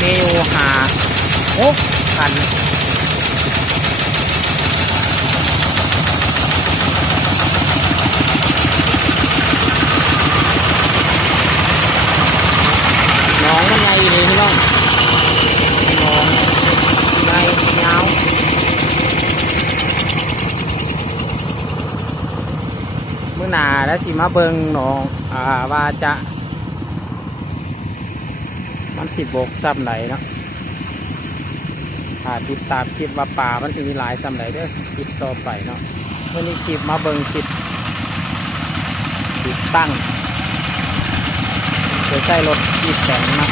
มีอยู่6 คันน้องมันใหญ่เลยพี่น้องน้องใหญ่ยาวมื้อหน้าแล้วสิมาเบิ่งน้องว่าจะมันสิบกซ้ำไหนเนาะติดตามคลิปว่าป่ามันสิมีหลายซ้ำไหนเด้อคลิปต่อไปเนาะวันนี้คลิปมาเบิ่งคลิปติดตั้งโดยใช้รถจีบแสงนะ